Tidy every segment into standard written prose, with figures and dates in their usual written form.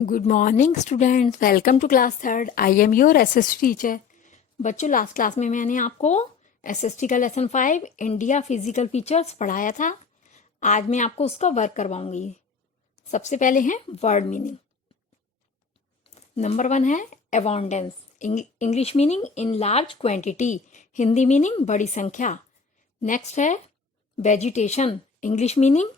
Good morning students, welcome to class third. I am your SST teacher. बच्चों, last class में मैंने आपको SST का लेसन 5 इंडिया फिजिकल फीचर्स पढ़ाया था। आज मैं आपको उसका वर्क करवाऊंगी। सबसे पहले है वर्ड मीनिंग। नंबर 1 है abundance, English meaning in large quantity, Hindi meaning बड़ी संख्या। नेक्स्ट है vegetation, English meaning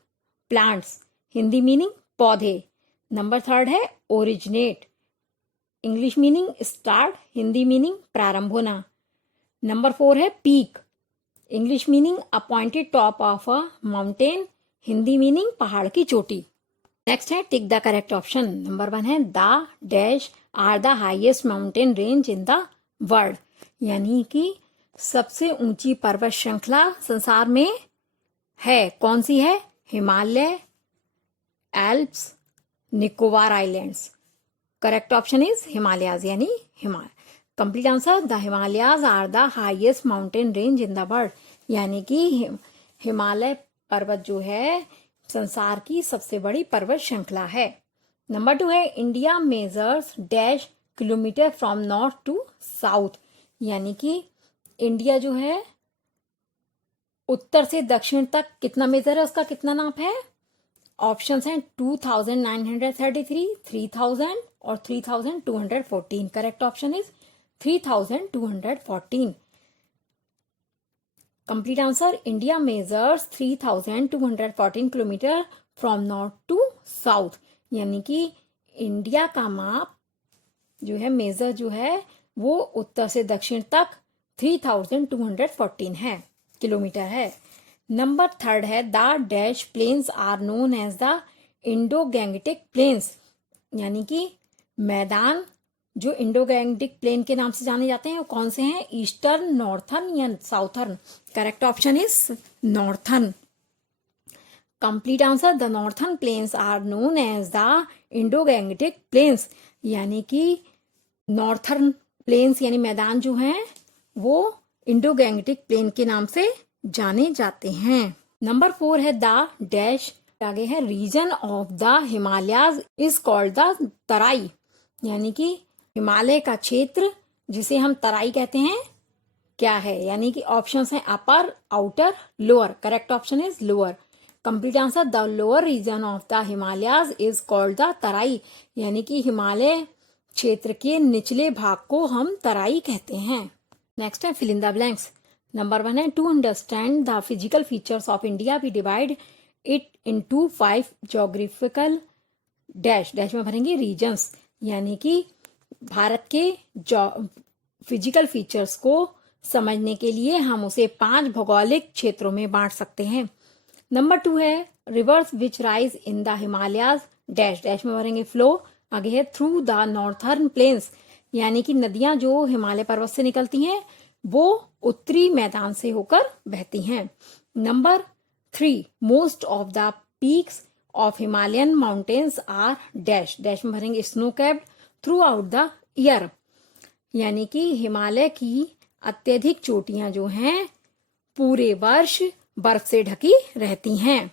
plants, Hindi meaning पौधे। नंबर 3 है originate, English meaning start, Hindi meaning प्रारंभ होना। नंबर 4 है peak, English meaning a pointed top of a mountain, Hindi meaning पहाड़ की चोटी। नेक्स्ट है tick the correct option. Number 1 है the dash are the highest mountain range in the world, यानी कि सबसे ऊंची पर्वत श्रृंखला संसार में है। कौन सी है? Himalaya, Alps, Nicobar islands. Correct option is Himalayas, यानी Himalaya. Complete answer, the Himalayas are the highest mountain range in the world, यानी कि हिमालय पर्वत जो है संसार की सबसे बड़ी पर्वत श्रृंखला है। नंबर 2 है India measures dash kilometer from north to south, यानी कि इंडिया जो है उत्तर से दक्षिण तक कितना मेजर है, उसका कितना नाप है? ऑप्शंस हैं 2933, 3000 और 3214। Correct option is 3214। Complete answer, India measures 3214 kilometer from north to south, यानी कि इंडिया का माप जो है, मेजर जो है, वो उत्तर से दक्षिण तक 3214 है, किलोमीटर है। नंबर 3 है the dash plains are known as the Indo Gangetic plains, यानी कि मैदान जो इंडो गैंगटिक प्लेन के नाम से जाने जाते हैं वो कौन से हैं? ईस्टर्न, नॉर्थर्न या southern. Correct option is northern. Complete answer, the northern plains are known as the Indo Gangetic plains, यानी कि नॉर्थर्न प्लेन्स यानी मैदान जो हैं वो इंडो गैंगटिक प्लेन के नाम से जाने जाते हैं। नंबर 4 है द डैश, आगे है region of the Himalayas is called the Terai, यानी कि हिमालय का क्षेत्र जिसे हम तराई कहते हैं क्या है? यानी कि ऑप्शंस हैं upper, outer, lower. Correct option is lower. Complete answer, the lower region of the Himalayas is called the Terai, यानी कि हिमालय क्षेत्र के निचले भाग को हम तराई कहते हैं। नेक्स्ट है fill in the blanks. Number 1 है to understand the physical features of India we divide it into 5 geographical dash, dash में भरेंगे रीजन्स, यानी कि भारत के फिजिकल फीचर्स को समझने के लिए हम उसे 5 भौगोलिक क्षेत्रों में बांट सकते हैं। नंबर 2 है reverse which rise in the Himalayas dash, dash में भरेंगे फ्लो, आगे है थ्रू द नॉर्थर्न प्लेन्स, यानी कि नदियां जो हिमालय पर्वत से निकलती हैं वो उत्तरी मैदान से होकर बहती हैं। Number 3 most of the peaks of Himalayan mountains are dash, dash में भरेंगे snow capped throughout the year, यानी कि हिमालय की अत्यधिक चोटियां जो हैं पूरे वर्ष बर्फ से ढकी रहती हैं।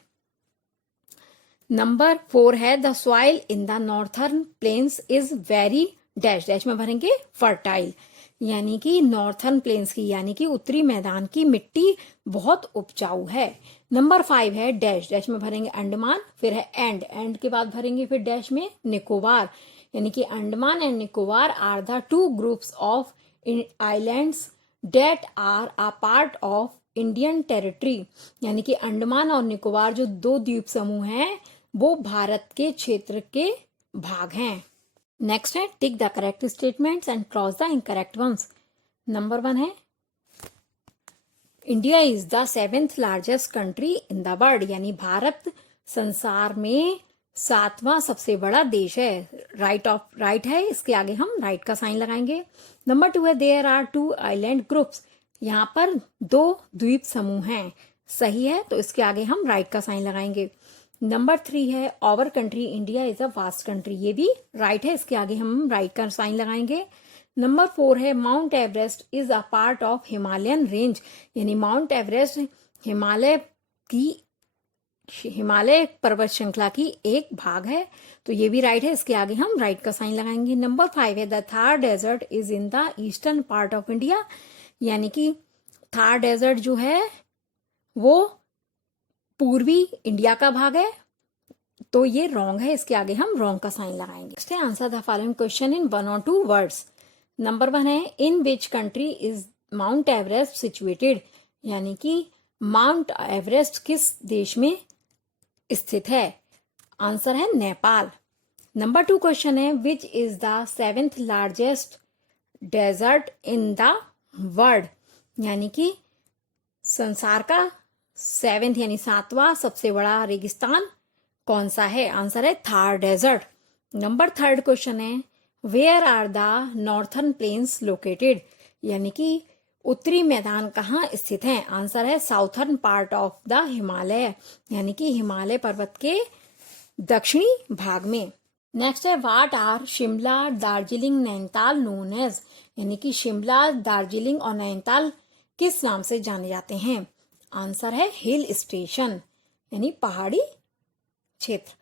नंबर 4 है the soil in the northern plains is very dash, dash में भरेंगे फर्टाइल, यानी कि नॉर्थर्न प्लेन्स की यानी कि उत्तरी मैदान की मिट्टी बहुत उपजाऊ है। नंबर 5 है डैश, डैश में भरेंगे अंडमान, फिर है एंड, एंड के बाद भरेंगे फिर डैश में निकोबार, यानी कि Andaman and Nicobar are the 2 groups of islands that are a part of Indian territory, यानी कि अंडमान और निकोबार जो 2 द्वीप समूह हैं वो भारत के क्षेत्र के भाग हैं। नेक्स्ट है tick the correct statements and cross the incorrect ones. Number 1 है India is the 7th largest country in the world, यानी भारत संसार में 7वां सबसे बड़ा देश है। राइट है, इसके आगे हम राइट का साइन लगाएंगे। नंबर 2 है देयर आर 2 आइलैंड ग्रुप्स, यहाँ पर 2 द्वीप समूह हैं, सही है, तो इसके आगे हम राइट का साइन लगाएंगे। नंबर 3 है our country India is a vast country, ये भी राइट है, इसके आगे हम राइट का साइन लगाएंगे। नंबर 4 है mount Everest is a part of Himalayan range, यानी माउंट एवरेस्ट हिमालय की हिमालय पर्वत श्रृंखला की एक भाग है, तो ये भी राइट है। इसके आगे हम राइट का साइन लगाएंगे। नंबर 5 है the Thar desert is in the eastern part of India, यानी कि थार डेजर्ट जो है वो पूर्वी इंडिया का भाग है, तो ये रॉन्ग है। इसके आगे हम रॉन्ग का साइन लगाएंगे। नेक्स्ट है answer the following question in 1 और 2 वर्ड्स। नंबर 1 है in which country is Mount Everest situated, यानी कि माउंट एवरेस्ट किस देश में स्थित है। आंसर है नेपाल। नंबर 2 क्वेश्चन है which is the 7th largest desert in the world, यानी कि संसार का 7th यानी 7वां सबसे बड़ा रेगिस्तान कौन सा है। आंसर है थार डेजर्ट। नंबर 3 क्वेश्चन है where are the northern plains located, यानी कि उत्तरी मैदान कहाँ स्थित हैं। आंसर है southern part of the Himalaya, यानी कि हिमालय पर्वत के दक्षिणी भाग में। नेक्स्ट है what are Shimla, Darjeeling, Nainital known as, यानी कि शिमला, दार्जिलिंग और नैनीताल किस नाम से जाने जाते हैं। आंसर है हिल स्टेशन, यानी पहाड़ी क्षेत्र।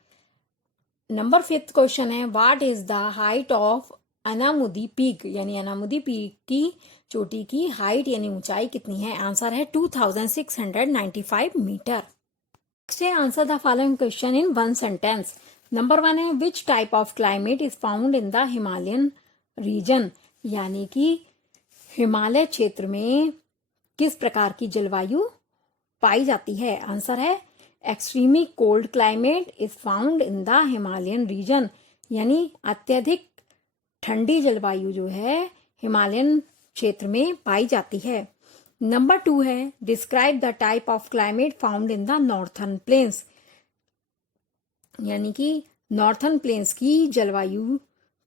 नंबर 5 क्वेश्चन है what is the height of Anamudi peak, यानी अनामुदी पीक की चोटी की हाइट यानी ऊंचाई कितनी है। आंसर है 2695 मीटर। नेक्स्ट है answer the following question in 1 sentence. Number 1 है which type of climate is found in the Himalayan region, यानी कि हिमालय क्षेत्र में किस प्रकार की जलवायु पाई जाती है। आंसर है extremely cold climate is found in the Himalayan region, यानी अत्यधिक ठंडी जलवायु जो है हिमालयन क्षेत्र में पाई जाती है। नंबर 2 है describe the type of climate found in the northern plains, यानी कि नॉर्थर्न प्लेन्स की जलवायु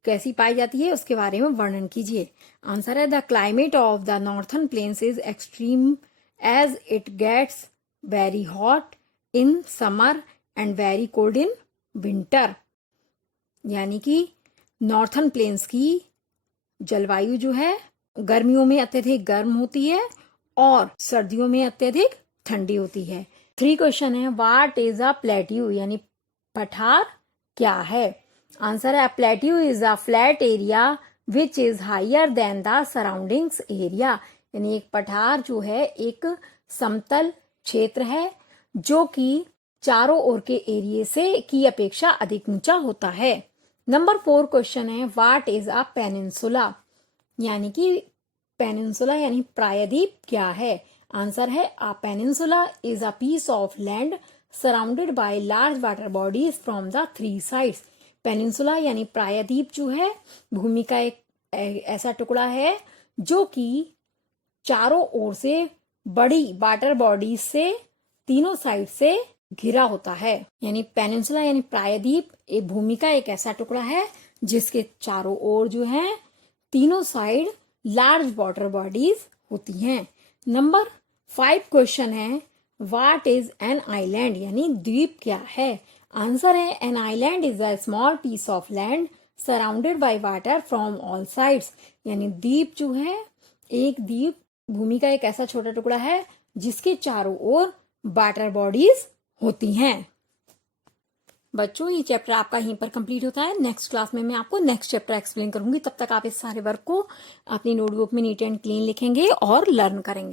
कैसी पाई जाती है उसके बारे में वर्णन कीजिए। आंसर है the climate of the northern plains is extreme as it gets very hot in summer and very cold in winter, यानी कि नॉर्थर्न प्लेन्स की जलवायु जो है गर्मियों में अत्यधिक गर्म होती है और सर्दियों में अत्यधिक ठंडी होती है। 3 क्वेश्चन है व्हाट इज अ प्लेट्यू, यानी पठार क्या है। आंसर है plateau is a flat area which is higher than the surroundings area, यानी एक पठार जो है एक समतल क्षेत्र है जो कि चारों ओर के एरिया से की अपेक्षा अधिक ऊंचा होता है। नंबर 4 क्वेश्चन है व्हाट इज अ पेनिनसुला, यानी कि पेनिनसुला यानी प्रायद्वीप क्या है। आंसर है a peninsula is a piece of land surrounded by large water bodies from the 3 sides. Peninsula यानी प्रायद्वीप जो है भूमि का एक ऐसा टुकड़ा है जो कि चारों ओर से बड़ी वाटर बॉडीज से तीनों साइड से घिरा होता है, यानी पेनिनसुला यानी प्रायद्वीप एक भूमि का एक ऐसा टुकड़ा है जिसके चारों ओर जो है तीनों साइड लार्ज वाटर बॉडीज होती हैं। नंबर 5 क्वेश्चन है व्हाट इज एन आइलैंड, यानी द्वीप क्या है। आंसर है an island is a small piece of land surrounded by water from all sides, यानी द्वीप जो है एक द्वीप भूमि का एक ऐसा छोटा टुकड़ा है जिसके चारों ओर वाटर बॉडीज होती हैं। बच्चों ये चैप्टर आपका यहीं पर कंप्लीट होता है। नेक्स्ट क्लास में मैं आपको नेक्स्ट चैप्टर एक्सप्लेन करूंगी। तब तक आप इस सारे वर्क को अपनी नोटबुक में नीट एंड क्लीन लिखेंगे और लर्न करेंगे।